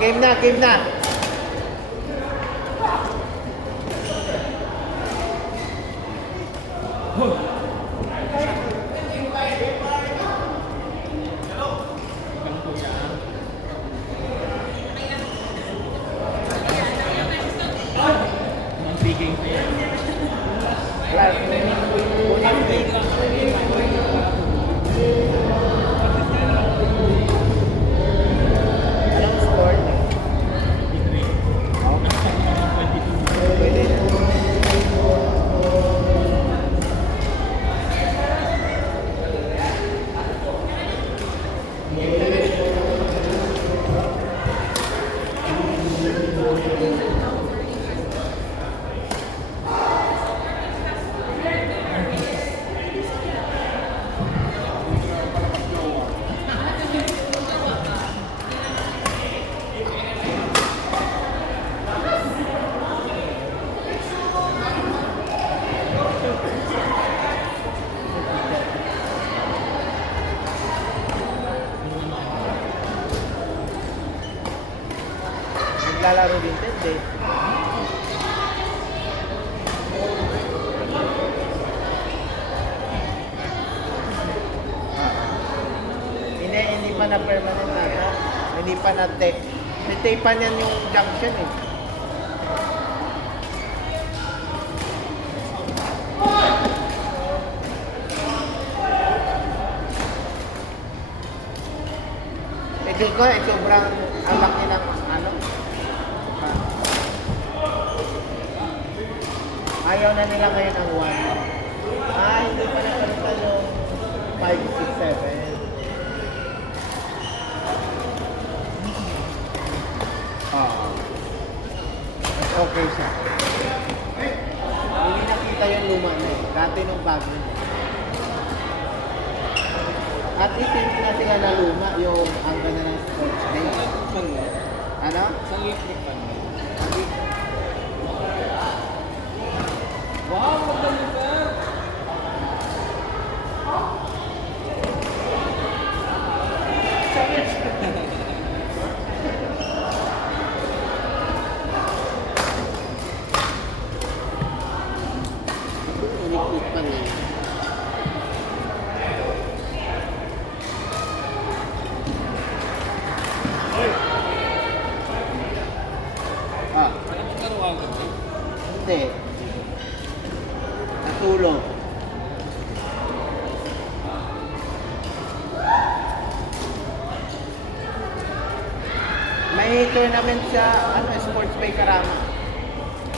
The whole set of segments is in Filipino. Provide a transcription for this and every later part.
Game na, game na. Anong score? Pwede. Naglalaro din din. Hindi pa na permanent nata. Hindi pa na tape. Tape pa niyan yung junction eh. Ito ko sobrang alak nilang ano. Ayaw na nila ngayon ang 1. Hindi pa napalitan yung 5, 6, 7. Okay siya. Hindi nakita yung luma na eh. Dati nung bago na. At least hindi na sila na luma yung hanggang na ng sports day. Ano? Sa electric fan. Wow, magaling ka! Ulit pa nga. Parang nagkaroon ka ba? Hindi. Natulog. May tournament sa Sports Bay Karama.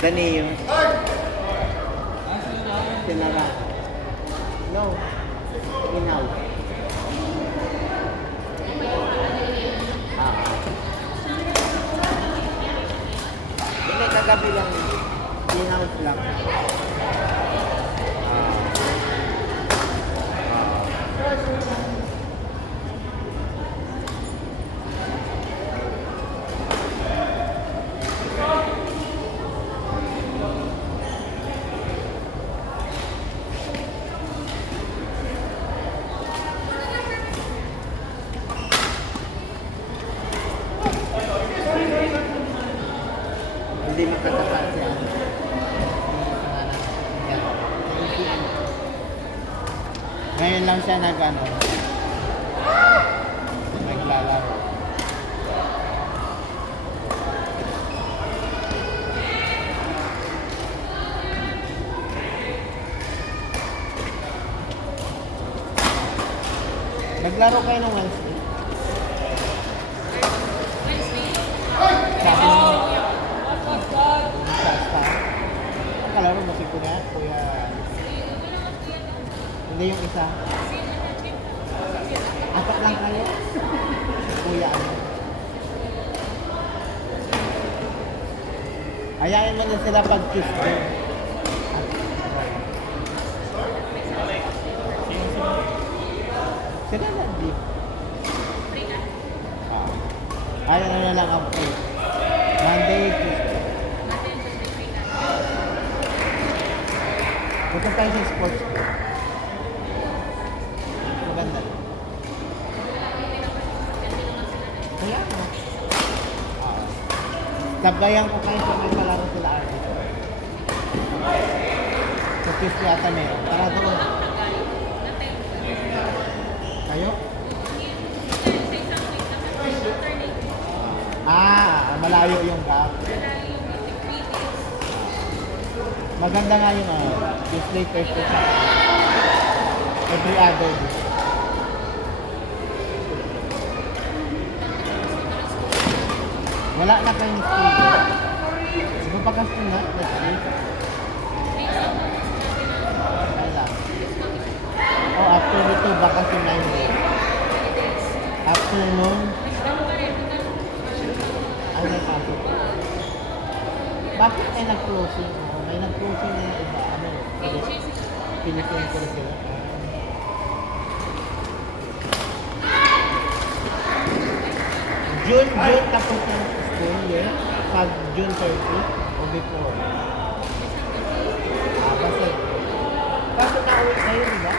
Daneo. Sinara. No. Inaw. Hindi, kagabi lang. In-house lang. Hindi makatapat siya. Ngayon lang siya naglalaro. Naglaro kayo ng Wednesday? Sabi mo, kalaro mo si Kuya, hindi yung isa. Apat lang kayo. Kuya ano. Ayayin mo na sila pag-Tuesday. Sila na, di. Ayaw na lang ang free. Monday, Tuesday. Punta tayo sa sports. Maganda. Kaya mo. Sabayan ko kayo sa may palaro sila Arnie. Sa Kiss yata meron. Para doon. Kayo? Malayo yung gap. Maganda nga yung yung play first sa every other day. Wala na kayong studio. Di ba pa kasi na? Let's see. Wala. Oh, after nito, baka si 9 days. Afternoon. Ay, may pasok. Bakit may nag-closing? May nag-closing yung iba. Ano? Philippine ko sila. June tapos ng school year. Pag June 30 o before. Basta. Kaso na-uwi kayo, di ba?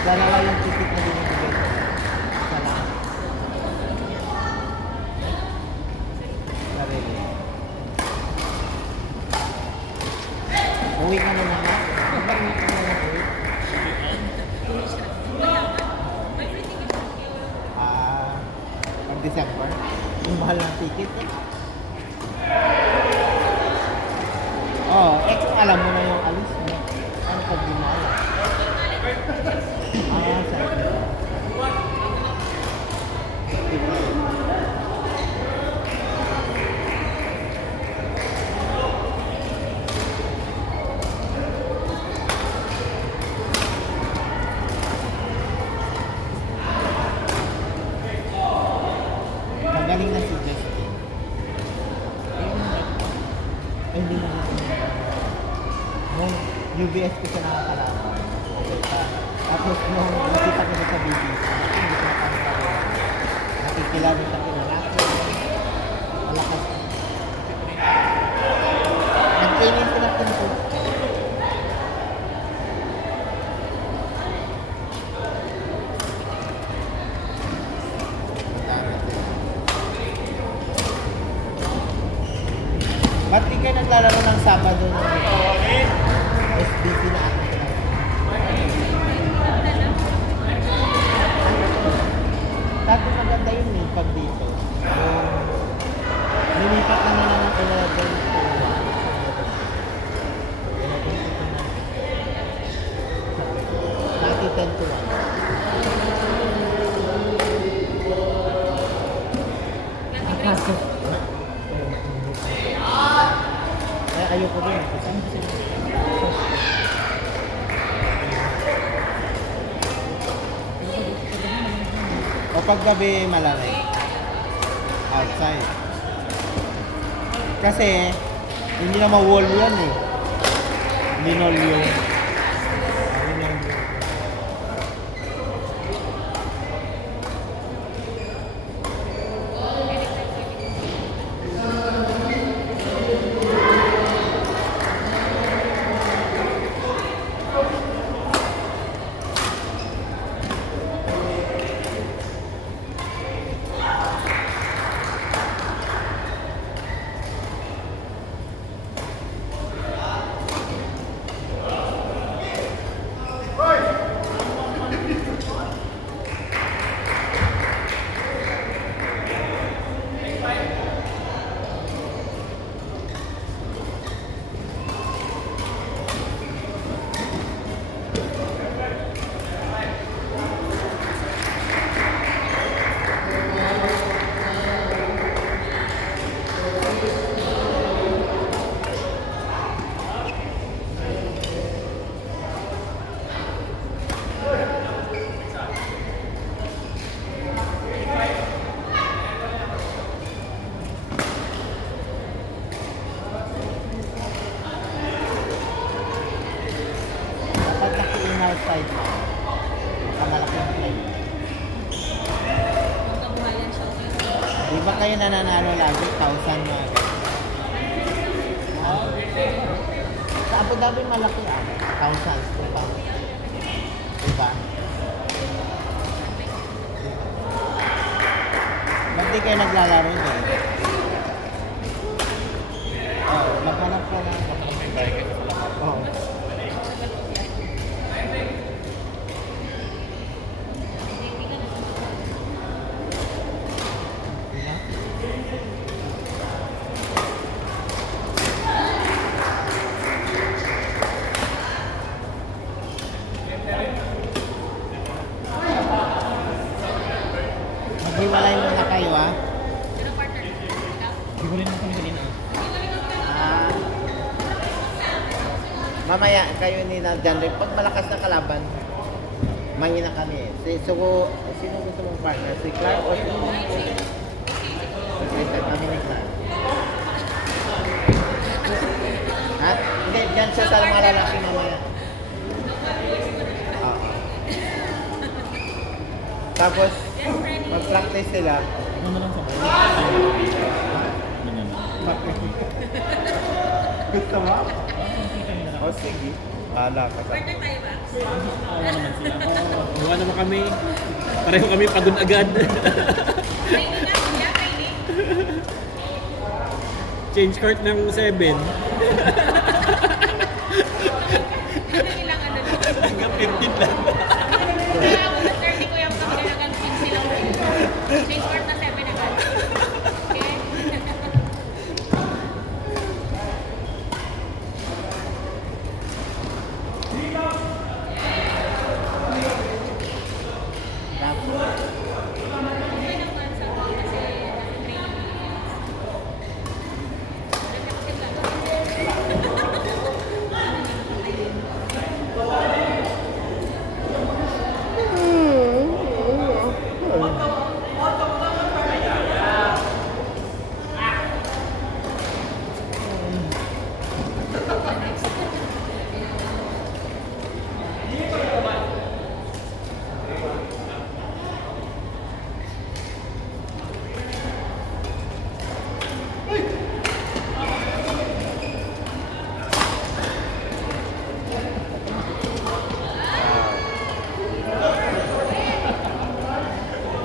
Dalawa yung ticket na binibigay ko. Isa lang. Sarili. Uwi ka na naman. Kapag uwi ka na naman uwi. Pag December. Yung mahal ng ticket eh. Kung alam mo na yung alis mo. Ano pag di mo alam? Sorry. Magaling na si Justin. Ay, hindi na natin. Nung UBS ko siya nakakalaman. Tapos nung nakita ko na sa BBC, hindi ko nakakalaman. Nakikilala siya kinalaki. Malakas. Nag-training ko na pinto. Ba't di kayo naglalaro ng Sabado ng SBC na akin? Dati maganda yun eh, pag dito. Nilipat na nila ng 11 to 1. Dati 10 to 1. Ayoko rin. O pag gabi malamig. Outside. Kasi hindi na ma-wall yan eh. Linolyo. outside. Pangalaking play. Di ba kayo nananalo lagi? 1,000 na. Sa Abu Dhabi malaki ah. Thousands, diba? Diba? Ba't di kayo naglalaro doon? Oh, maghanap ka na. Oh. Maghiwalay muna kayo ah. Higurin mo kami kanina. Ah. Mamaya kayo ni na dyan. Pag malakas na kalaban, mangina kami. Sino gusto mong partner? Si Clark o si Sige, kami ni Clark. Ha? Hindi, dyan siya sa mga lalaki mamaya. Oo. Tapos, mag-practice sila. Ano na lang sa bayo? Gusto mo? O sige. Bahala ka sa... Awa naman sila. Awa naman kami. Pareho kami pagod agad. Change court ng 7. Hanggang 15 lang. Tapos,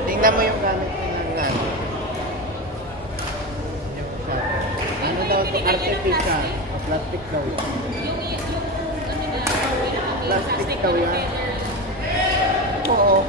tingnan mo yung gamit ng ano. Ano daw ito? Artificial. Plastic daw yun. Plastic daw yan. Oo.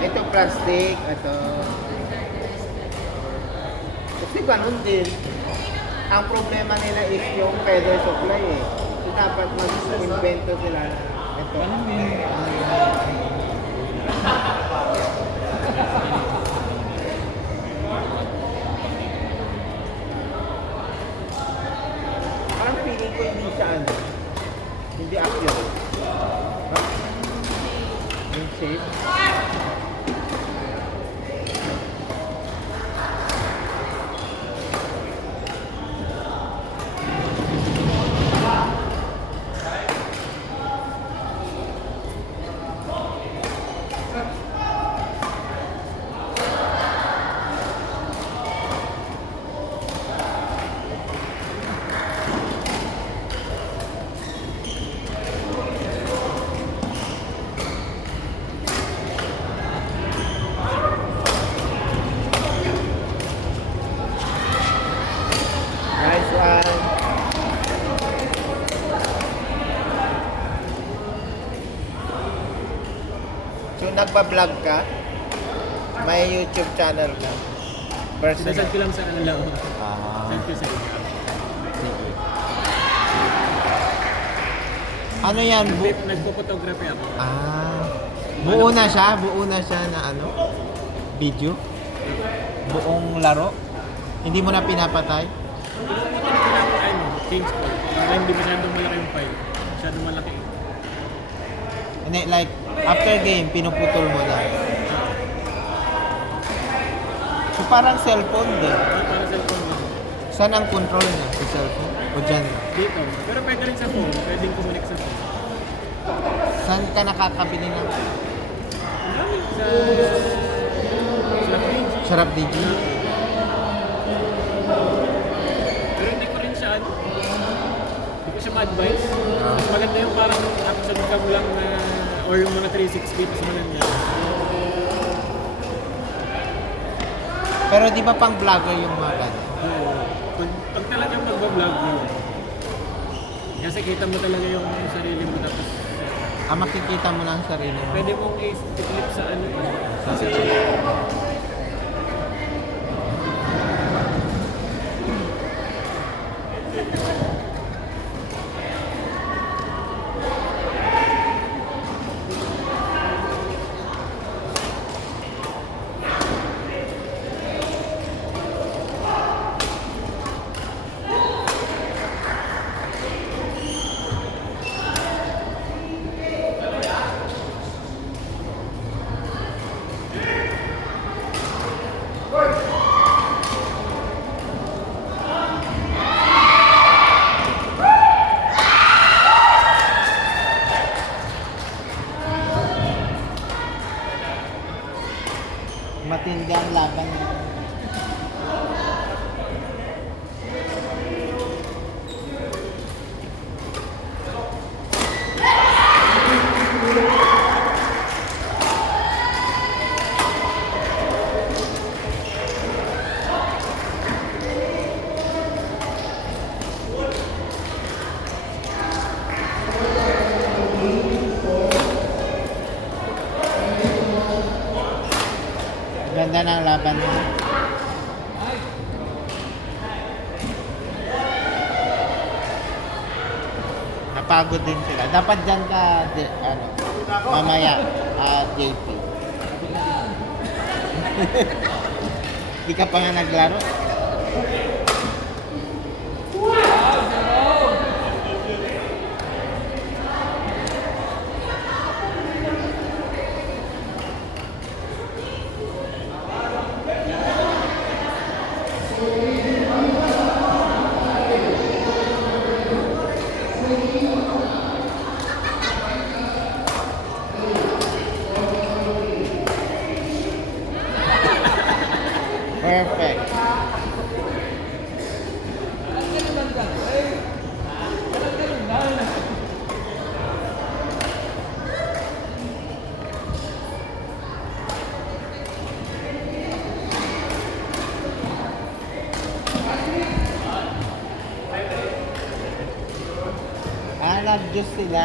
Ito plastic, ito. Kasi ganun din. Ang problema nila is yung feather supply eh. So, dapat mag-invento sila na ito. Parang feeling ko hindi siya ano. Hindi accurate. Huh? Yung shape. Nice one. So, nagpa-vlog ka? May YouTube channel ka? Sinasad Personal? ko lang sa ano lang. Ah, Send ko sa inyo. sige. Ano yan? Nagpo-photography ako. Buo na siya? Buo na siya na ano? Video? Buong laro? Hindi mo na pinapatay? Change ko. Para hindi masyadong malaki yung file. Masyadong malaki. Hindi, like, after game, pinuputol mo na. So, parang cellphone din. Para cellphone mo. Saan ang control niya? Sa cellphone? O dyan? Dito. Pero pwede rin sa phone. Pwedeng kumunik sa phone. Saan ka nakakabili ng Sa... Sa fridge. Sarap DJ? Pero hindi ko rin siya, ano, hindi ko siya ma-advise. Ah. Mas maganda yung parang episode ka mo lang na, or yung mga 360 mas maganda. Pero di ba pang vlogger yung mga ganun? Oo. Pag talagang magbablog mo, kasi kita mo talaga yung sarili mo tapos Makikita mo lang ang sarili mo. pwede mong i-clip sa ano. Kasi Matindi ang laban. Ganda ng laban mo. Napagod din sila. Dapat dyan ka, ano, mamaya, JP. Hindi ka pa nga naglaro. Perfect. Nag-juice sila.